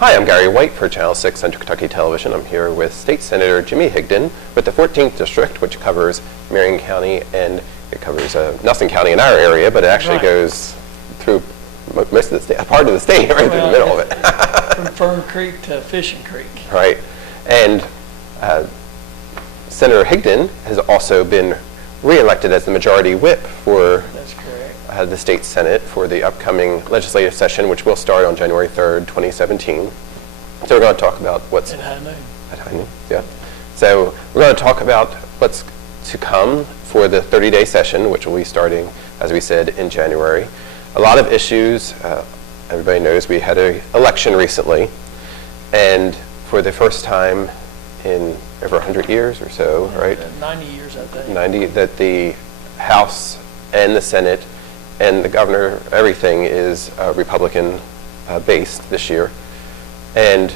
Hi, I'm Gary White for Channel 6 Central Kentucky Television. I'm here with State Senator Jimmy Higdon with the 14th District, which covers Marion County, and it covers Nelson County in our area, but it actually goes through most of the state, part of the state, right through the middle of it. From Fern Creek to Fishing Creek. Right. And Senator Higdon has also been re-elected as the majority whip for That's correct. The state Senate for the upcoming legislative session, which will start on January 3rd, 2017. So we're going to talk about what's At high noon. At high noon, yeah. So we're going to talk about what's to come for the 30-day session, which will be starting, as we said, in January. A lot of issues. Everybody knows we had an election recently, and for the first time in over 100 years or so, right? 90 years, I think. 90, that the House and the Senate and the governor, everything is Republican based this year. And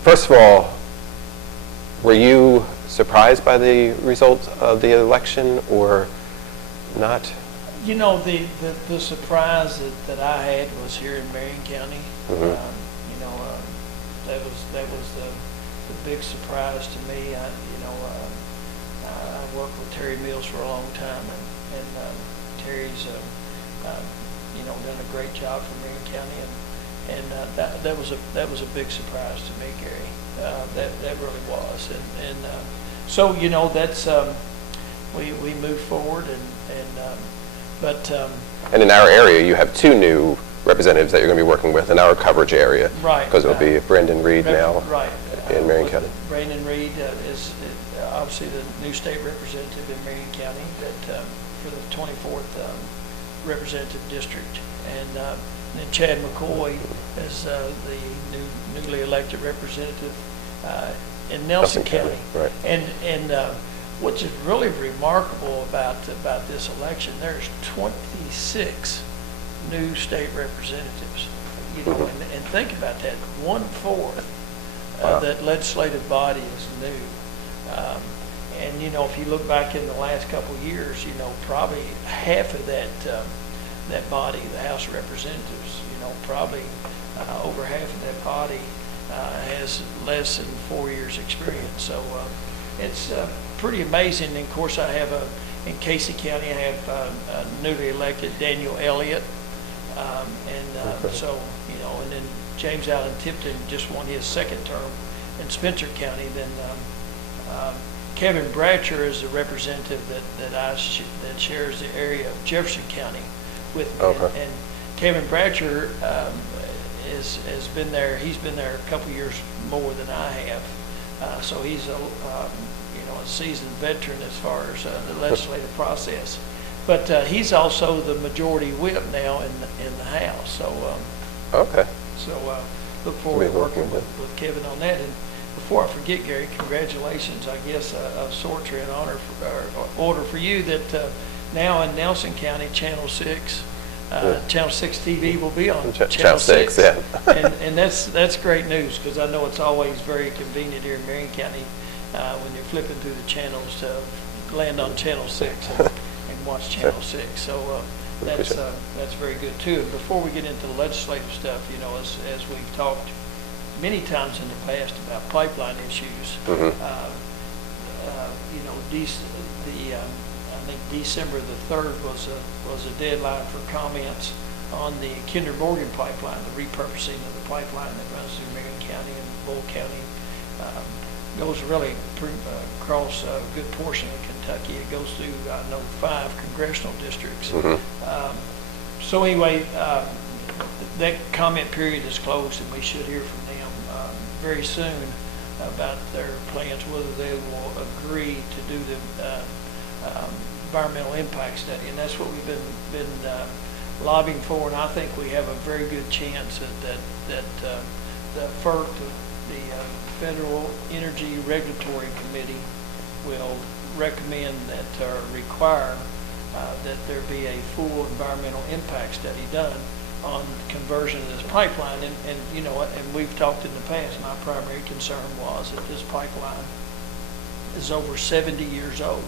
first of all, were you surprised by the result of the election or not? You know, the surprise that I had was here in Marion County. Mm-hmm. That was the big surprise to me. I worked with Terry Mills for a long time, and Terry's done a great job for Marion County, and that was a big surprise to me, Gary. That really was, and so that's we moved forward, and in our area, you have two new representatives that you're going to be working with in our coverage area, right? Because it'll be Brendan Reed now, right? In Marion County. Brandon Reed is obviously the new state representative in Marion County for the 24th representative district, and then Chad McCoy is the newly elected representative in Nelson County. Right. And what's really remarkable about this election, there's 26 new state representatives. And think about that, 1/4 of that legislative body is new. And if you look back in the last couple of years, probably half of that body, the House of Representatives, probably over half of that body has less than 4 years experience. So it's pretty amazing. And of course, I have in Casey County, I have newly elected Daniel Elliott, so and then James Allen Tipton just won his second term in Spencer County. Then Kevin Bratcher is a representative that shares the area of Jefferson County with me. Okay. And Kevin Bratcher has been there. He's been there a couple years more than I have. So he's a seasoned veteran as far as the legislative process. But he's also the majority whip now in the House. So okay. So look forward to working with Kevin on that. And before I forget, Gary, congratulations. I guess of sorts are in order for you that now in Nelson County, Channel 6. Channel 6 TV will be on Channel 6, yeah. and that's great news, because I know it's always very convenient here in Marion County when you're flipping through the channels to land on Channel 6 and watch Channel 6. So that's very good too. And before we get into the legislative stuff, as we've talked many times in the past about pipeline issues, I think December the 3rd was a deadline for comments on the Kinder Morgan pipeline, the repurposing of the pipeline that runs through Marion County and Bull County. Goes really across a good portion of Kentucky. It goes through, I know, 5 congressional districts. So anyway, that comment period is closed, and we should hear from them very soon about their plans, whether they will agree to do the environmental impact study, and that's what we've been lobbying for. And I think we have a very good chance that the FERC, the Federal Energy Regulatory Committee, will recommend that or require that there be a full environmental impact study done on conversion of this pipeline. And you know what? And we've talked in the past. My primary concern was that this pipeline is over 70 years old.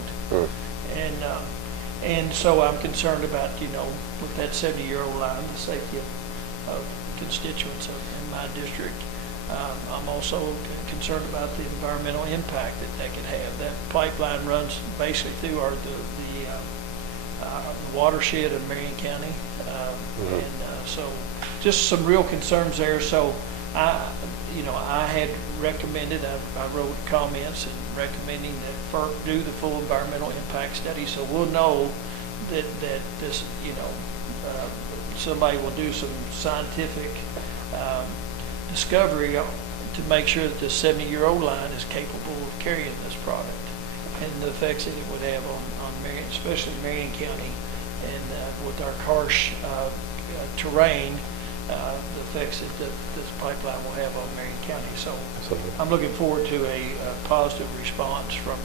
And so I'm concerned about, with that 70-year-old line, the safety of constituents in my district. I'm also concerned about the environmental impact that could have. That pipeline runs basically through the watershed of Marion County, and so just some real concerns there. So I had recommended, I wrote comments and recommending that FERC do the full environmental impact study, so we'll know that this, somebody will do some scientific discovery to make sure that this 70-year-old line is capable of carrying this product and the effects that it would have on Marion, especially Marion County, and with our harsh terrain, the effects that this pipeline will have on Marion County. So absolutely. I'm looking forward to a positive response from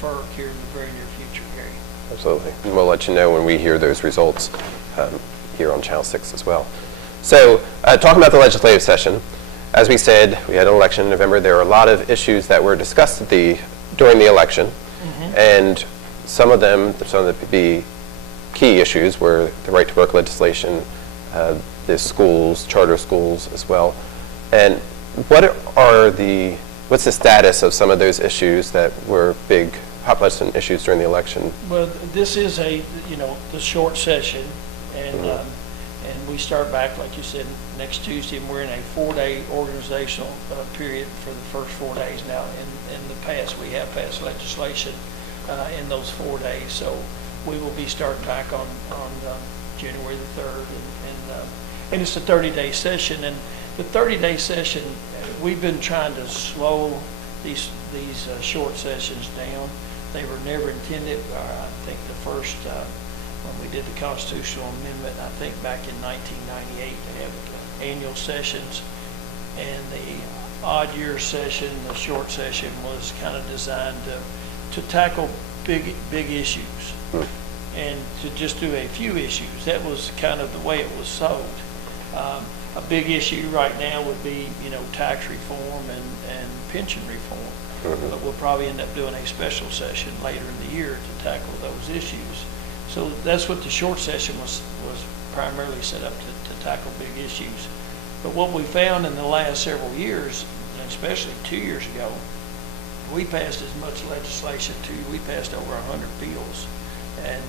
FERC here in the very near future, Gary. Absolutely. And we'll let you know when we hear those results here on Channel 6 as well. So talking about the legislative session, as we said, we had an election in November. There were a lot of issues that were discussed during the election, and some of the key issues were the right to work legislation, the schools, charter schools as well. And what's the status of some of those issues that were big hot button issues during the election? Well, this is the short session, and we start back, like you said, next Tuesday, and we're in a 4-day organizational period for the first 4 days now. In the past, we have passed legislation in those 4 days, so we will be starting back on January the 3rd, and it's a 30-day session. And the 30-day session, we've been trying to slow these short sessions down. They were never intended. I think the first when we did the constitutional amendment, I think back in 1998, to have annual sessions, and the odd year session, the short session, was kind of designed to tackle big issues and to just do a few issues. That was kind of the way it was sold. A big issue right now would be, tax reform and pension reform. But we'll probably end up doing a special session later in the year to tackle those issues. So that's what the short session was primarily set up to tackle big issues. But what we found in the last several years, and especially 2 years ago, we passed as much legislation we passed over 100 bills, and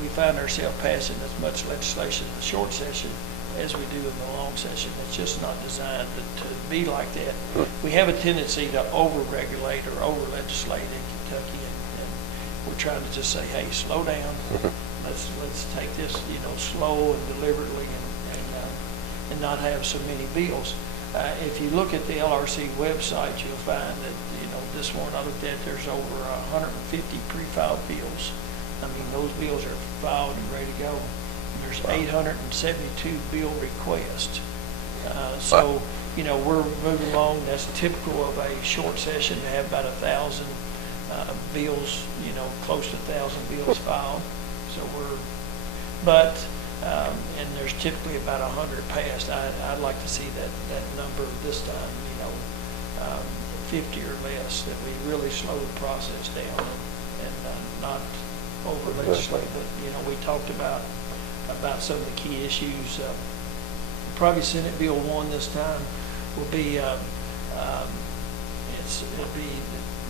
we found ourselves passing as much legislation in the short session as we do in the long session. It's just not designed to be like that. We have a tendency to over-regulate or over-legislate in Kentucky, and we're trying to just say, hey, slow down. Let's take this, slow and deliberately, and not have so many bills. If you look at the LRC website, you'll find that, this morning I looked at, there's over 150 pre-filed bills. I mean, those bills are filed and ready to go. There's 872 bill requests. So, we're moving along. That's typical of a short session to have about 1,000 bills, close to 1,000 bills filed. So and there's typically about 100 passed. I'd like to see that number this time, 50 or less, that we really slow the process down and not over-legislate. But, we talked about some of the key issues. Probably Senate Bill 1 this time will be it'll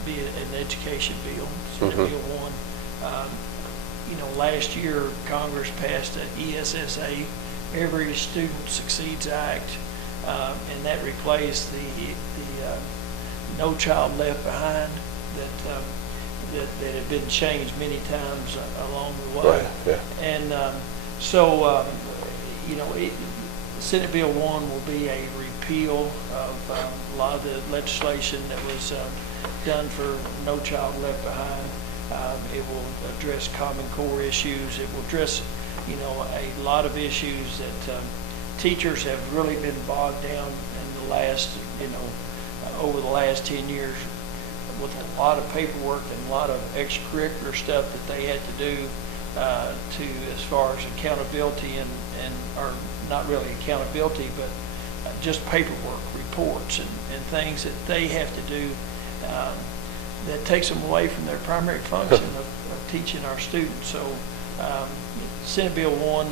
be an education bill. Senate Bill 1. Last year Congress passed an ESSA, Every Student Succeeds Act, and that replaced the No Child Left Behind that had been changed many times along the way. Right, yeah. And Senate Bill 1 will be a repeal of a lot of the legislation that was done for No Child Left Behind. It will address Common Core issues. It will address, a lot of issues that teachers have really been bogged down in the last, over the last 10 years with a lot of paperwork and a lot of extracurricular stuff that they had to do as far as accountability or not really accountability, but just paperwork, reports, and things that they have to do that takes them away from their primary function of teaching our students. So Senate Bill 1,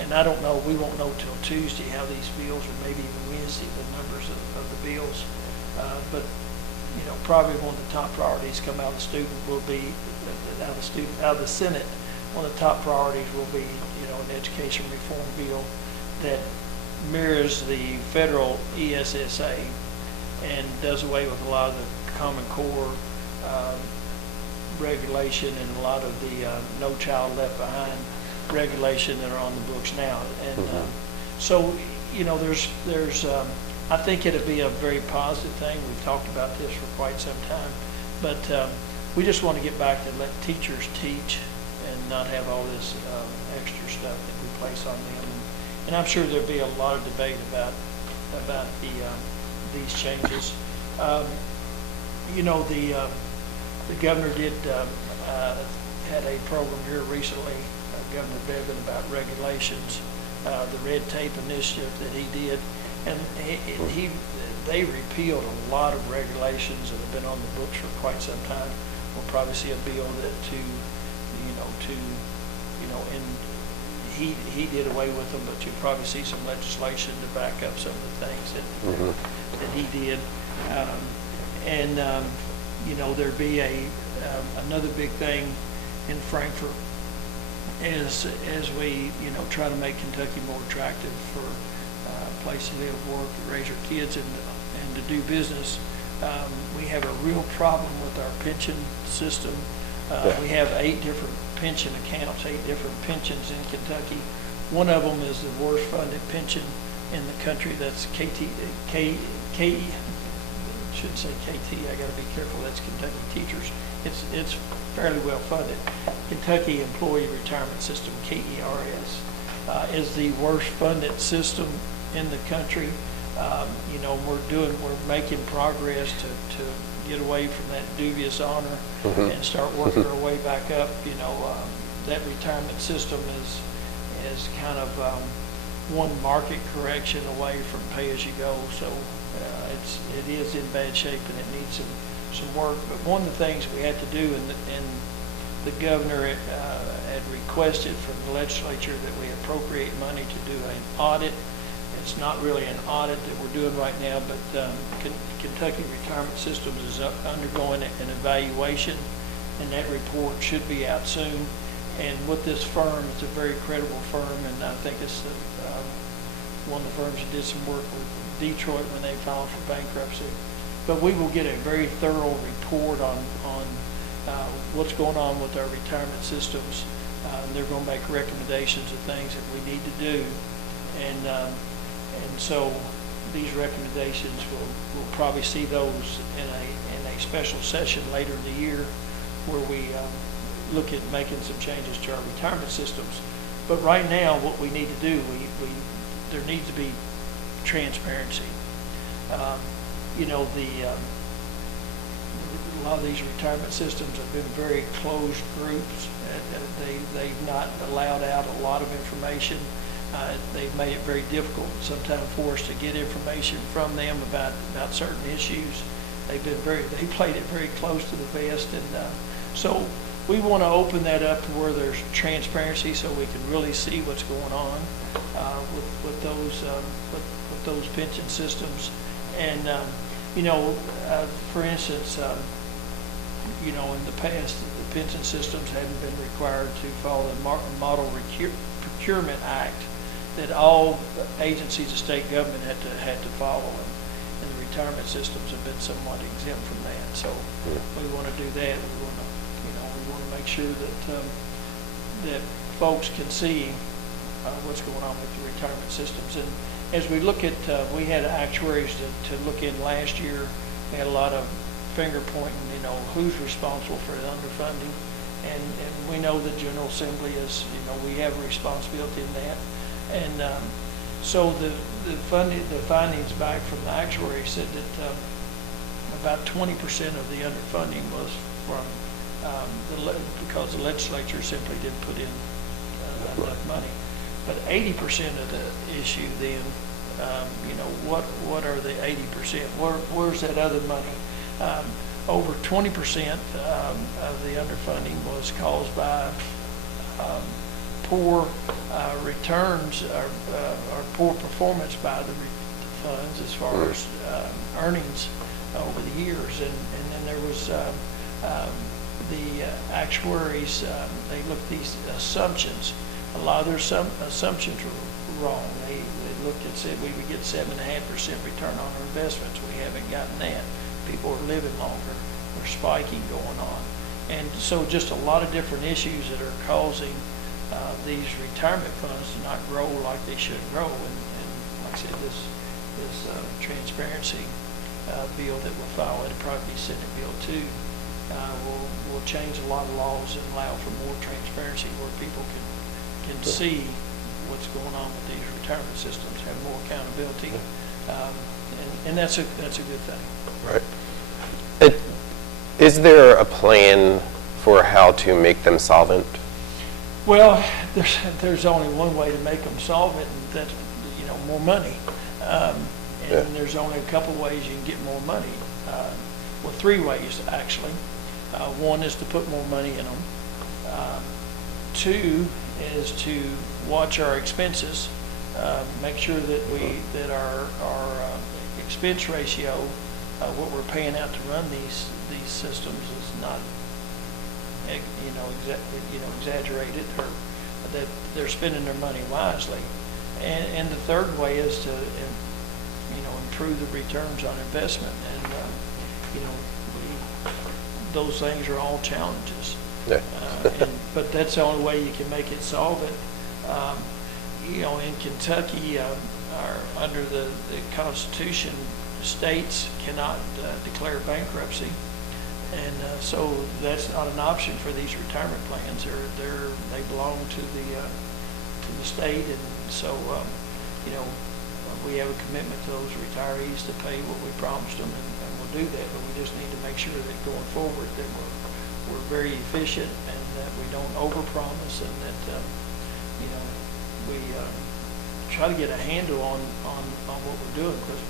and And I don't know, we won't know till Tuesday how these bills, or maybe even Wednesday, the numbers of the bills. But, you know, probably one of the top priorities come out of the student will be, out of the Senate, one of the top priorities will be, you know, an education reform bill that mirrors the federal ESSA and does away with a lot of the Common Core regulation and a lot of the No Child Left Behind regulation that are on the books now. And so, you know, there's I think it'll be a very positive thing. We've talked about this for quite some time, but we just want to get back to let teachers teach and not have all this extra stuff that we place on them. And I'm sure there'll be a lot of debate about these changes. You know, the governor did had a program here recently, Governor Bevin, about regulations, the red tape initiative that he did, and they repealed a lot of regulations that have been on the books for quite some time. We'll probably see a bill that and he did away with them, but you'll probably see some legislation to back up some of the things that he did. You know, there'd be another big thing in Frankfurt as we, you know, try to make Kentucky more attractive for a place to live, work, raise your kids, and to do business. We have a real problem with our pension system. We have 8 different pension accounts, 8 different pensions in Kentucky. One of them is the worst funded pension in the country. That's shouldn't say KT, I got to be careful, that's Kentucky Teachers. It's fairly well funded. Kentucky Employee Retirement System, KERS, is the worst funded system in the country. You know, we're making progress to get away from that dubious honor and start working our way back up. You know, that retirement system is kind of one market correction away from pay-as-you-go. So it is in bad shape and it needs some work. But one of the things we had to do, and the governor had requested from the legislature that we appropriate money to do an audit. It's not really an audit that we're doing right now, but Kentucky Retirement Systems is undergoing an evaluation, and that report should be out soon. And with this firm, it's a very credible firm, and I think it's one of the firms that did some work with Detroit when they filed for bankruptcy. But we will get a very thorough report on what's going on with our retirement systems. They're going to make recommendations of things that we need to do, and so these recommendations we'll probably see those in a special session later in the year where we look at making some changes to our retirement systems. But right now, what we need to do, there needs to be transparency. You know, a lot of these retirement systems have been very closed groups. They've not allowed out a lot of information. They've made it very difficult sometimes for us to get information from them about certain issues. They played it very close to the vest, and so we want to open that up to where there's transparency, so we can really see what's going on with those pension systems. And you know, for instance, you know, in the past, the pension systems hadn't been required to follow the Model Procurement Act that all agencies of state government had to follow, and the retirement systems have been somewhat exempt from that. So we want to do that. We want to make sure that folks can see what's going on with the retirement systems. And as we look at, we had actuaries to look in last year. We had a lot of finger pointing, you know, who's responsible for the underfunding, and we know the General Assembly is, you know, we have a responsibility in that. And so the findings back from the actuary said that about 20% of the underfunding was from because the legislature simply didn't put in enough money. But 80% of the issue then, you know, what are the 80%? Where's that other money? Over 20% of the underfunding was caused by poor returns or poor performance by the funds as far as earnings over the years. And then there was the actuaries, they looked at these assumptions. A lot of their assumptions were wrong. They looked at, said we would get 7.5% return on our investments. We haven't gotten that. People are living longer. There's spiking going on. And so just a lot of different issues that are causing these retirement funds to not grow like they should grow. And like I said, this transparency bill that we'll file, it'll probably be Senate Bill 2, will change a lot of laws and allow for more transparency where people can see what's going on with these retirement systems, have more accountability, and that's a good thing. Right. Is there a plan for how to make them solvent? Well, there's only one way to make them solvent, and that's more money. And there's only a couple ways you can get more money. Well, 3 ways actually. One is to put more money in them. 2 is to watch our expenses, make sure that our expense ratio, what we're paying out to run these systems, is not exaggerated, or that they're spending their money wisely. And the 3rd way is to improve the returns on investment, and those things are all challenges. Yeah. But that's the only way you can make it solvent. In Kentucky, under the Constitution, states cannot declare bankruptcy, and so that's not an option for these retirement plans. They belong to the state, and so we have a commitment to those retirees to pay what we promised them, and we'll do that. But we just need to make sure that going forward that we're very efficient, and that we don't overpromise, and that we try to get a handle on what we're doing, because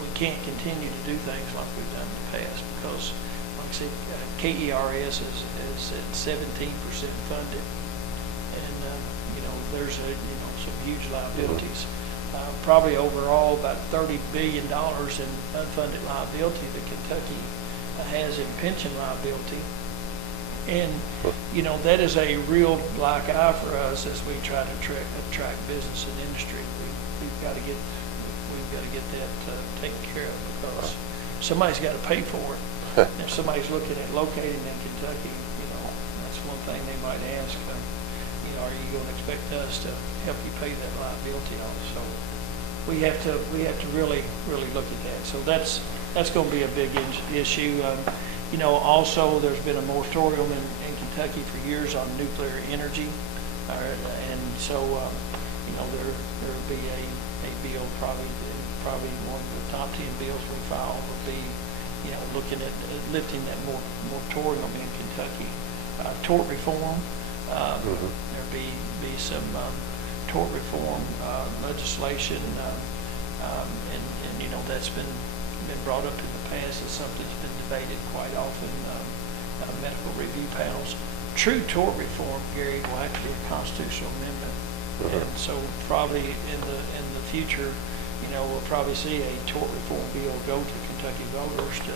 we can't continue to do things like we've done in the past, because like I said, KERS is at 17% funded, and there's some huge liabilities. Probably overall about $30 billion in unfunded liability that Kentucky has in pension liability. And, that is a real black eye for us as we try to attract business and industry. We've got to get that taken care of, because somebody's got to pay for it. If somebody's looking at locating in Kentucky, that's one thing they might ask, are you going to expect us to help you pay that liability off? So we have to really look at that. So that's going to be a big issue. Also there's been a moratorium in Kentucky for years on nuclear energy, and so there'll be a bill, probably one of the top 10 bills we file will be looking at lifting that moratorium in Kentucky. Tort reform. There'll be some tort reform legislation, and that's been brought up in the past as something that's been debated quite often. Medical review panels. True tort reform, Gary, will have to be a constitutional amendment, and so probably in the future, we'll probably see a tort reform bill go to Kentucky voters to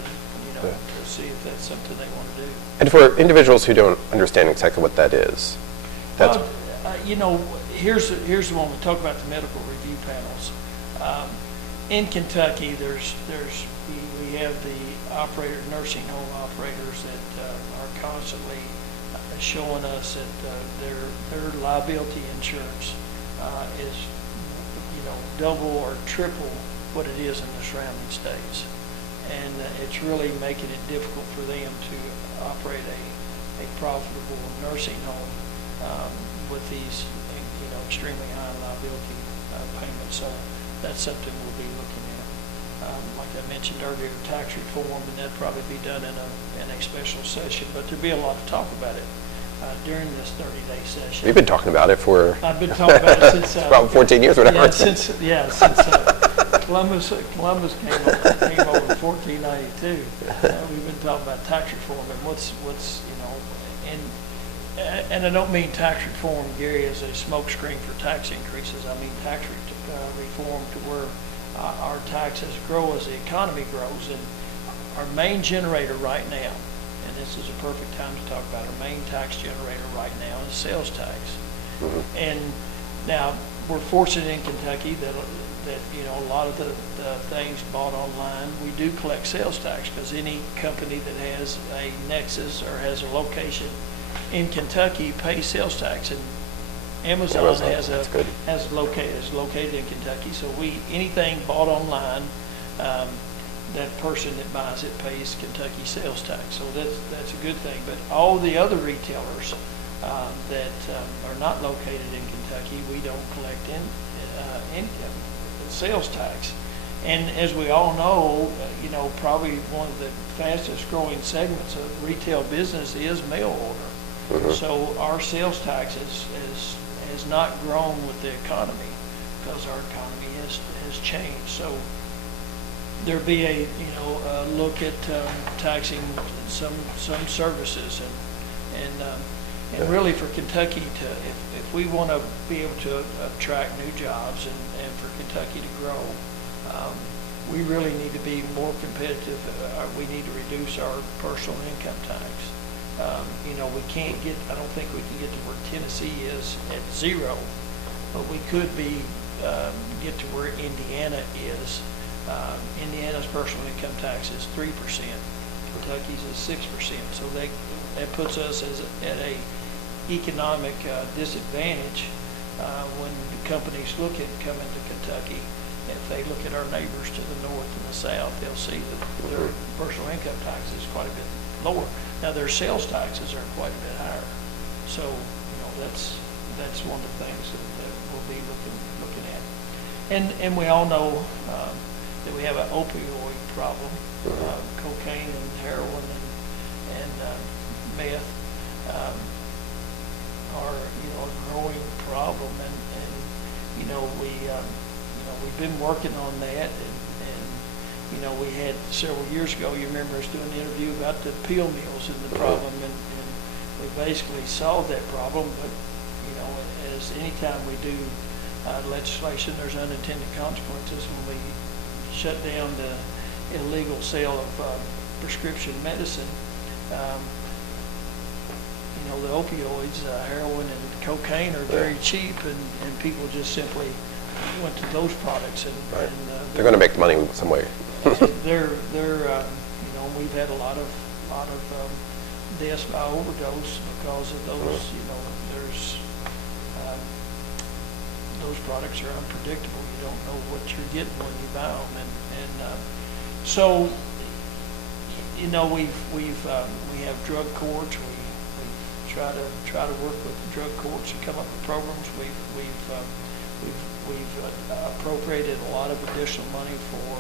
see if that's something they want to do. And for individuals who don't understand exactly what that is, that's here's the one. We talk about the medical review panels. In Kentucky, we have the nursing home operators that are constantly showing us that their liability insurance is double or triple what it is in the surrounding states, and it's really making it difficult for them to operate a profitable nursing home with these extremely high liability payments. So that's something we'll be looking at. Like I mentioned earlier, tax reform, and that'd probably be done in a special session, but there'd be a lot to talk about it during this 30-day session. You've been talking about it for... I've been talking about it since... about 14 years, whatever. Yeah, since Columbus came over in 1492. We've been talking about tax reform and what's And I don't mean tax reform, Gary, as a smokescreen for tax increases. I mean tax reform to where our taxes grow as the economy grows. And our main generator right now, and this is a perfect time to talk about our main tax generator right now, is sales tax. And now we're fortunate in Kentucky that you know, a lot of the things bought online, we do collect sales tax, because any company that has a nexus or has a location in Kentucky pays sales tax. And Amazon is located in Kentucky, so anything bought online, that person that buys it pays Kentucky sales tax. So that's a good thing. But all the other retailers that are not located in Kentucky, we don't collect sales tax. And as we all know, you know, probably one of the fastest growing segments of retail business is mail order. So our sales tax has not grown with the economy, because our economy has changed. So there'll be a look at taxing some services, and really for Kentucky to, if we want to be able to attract new jobs and for Kentucky to grow, we really need to be more competitive. We need to reduce our personal income tax. You know, I don't think we can get to where Tennessee is at 0, but we could get to where Indiana is. Indiana's personal income tax is 3%. Kentucky's is 6%. So that puts us at a economic disadvantage when the companies look at coming to Kentucky. If they look at our neighbors to the north and the south, they'll see that their personal income tax is quite a bit lower. Now their sales taxes are quite a bit higher. So you know, that's one of the things that we'll be looking at. And we all know that we have an opioid problem. Cocaine and heroin and meth are a growing problem, and we've been working on that, and we had several years ago, you remember us doing an interview about the pill mills and the problem, and we basically solved that problem. But as anytime we do legislation, there's unintended consequences. When we shut down the illegal sale of prescription medicine, the opioids, heroin and cocaine are very cheap, and people just simply went to those products. And they're going to make money some way. they're we've had a lot of deaths by overdose because of those. There's those products are unpredictable. You don't know what you're getting when you buy them, and so we have drug courts. We try to work with the drug courts and come up with programs. We've appropriated a lot of additional money for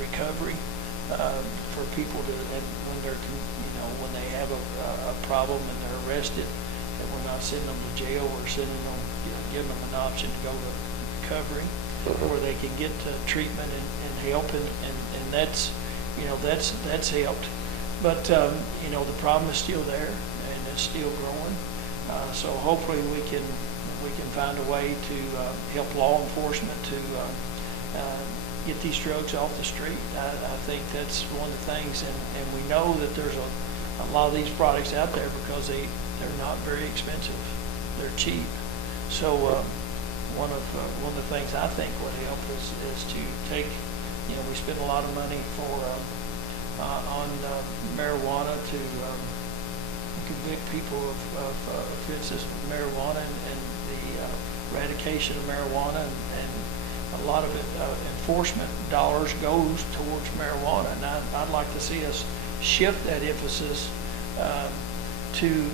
recovery for people when they're when they have a problem and they're arrested, that we're not sending them to jail. We're giving them an option to go to recovery, where they can get treatment and help, and that's helped. But the problem is still there, and it's still growing. So hopefully we can find a way to help law enforcement to get these drugs off the street. I think that's one of the things, and we know that there's a lot of these products out there because they're not very expensive. They're cheap. So one of the things I think would help is to take, we spend a lot of money on marijuana to convict people of offenses with marijuana and the eradication of marijuana, and a lot of it, enforcement dollars goes towards marijuana. And I'd like to see us shift that emphasis to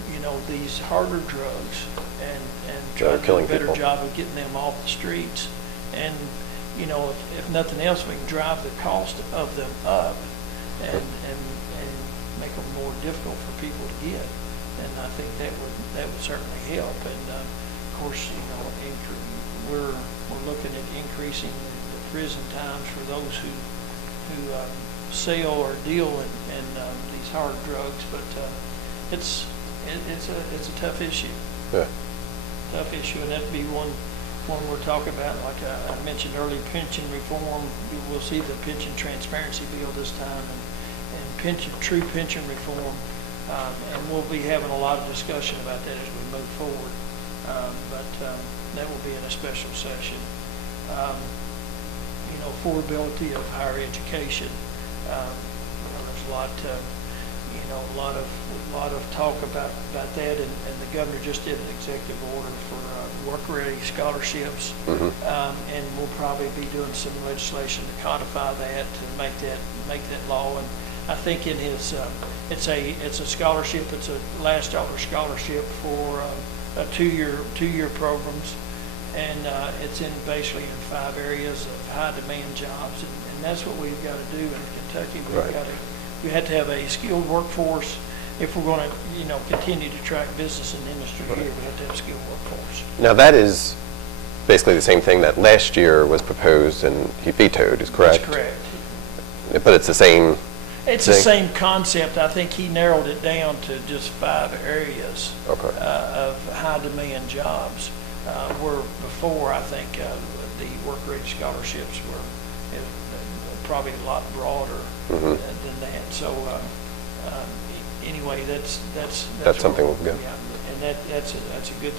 these harder drugs and try to do a better job of getting them off the streets. And if nothing else, we can drive the cost of them up and make them more difficult for people to get. And I think that would certainly help. And of course, we're looking at increasing the prison times for those who sell or deal in these hard drugs. But it's a tough issue. Yeah. Tough issue, and that'd be one we're talking about, like I mentioned earlier, pension reform. We'll see the pension transparency bill this time, and true pension reform, and we'll be having a lot of discussion about that as we move forward. But that will be in a special session. Affordability of higher education. There's a lot. A lot of talk about that, and the governor just did an executive order for work-ready scholarships, and we'll probably be doing some legislation to codify that, to make that law. And I think in his it's a scholarship. It's a last dollar scholarship for a two-year programs, and it's basically in 5 areas of high demand jobs, and that's what we've got to do in Kentucky. We have to have a skilled workforce. If we're going to, continue to attract business and industry here, we have to have a skilled workforce. Now that is basically the same thing that last year was proposed and he vetoed, is correct? That's correct. But it's the same It's the same concept. I think he narrowed it down to just 5 areas of high demand jobs, where before I think the work-ready scholarships were probably a lot broader than that. So anyway, that's something we'll go. Yeah, and that's a good thing.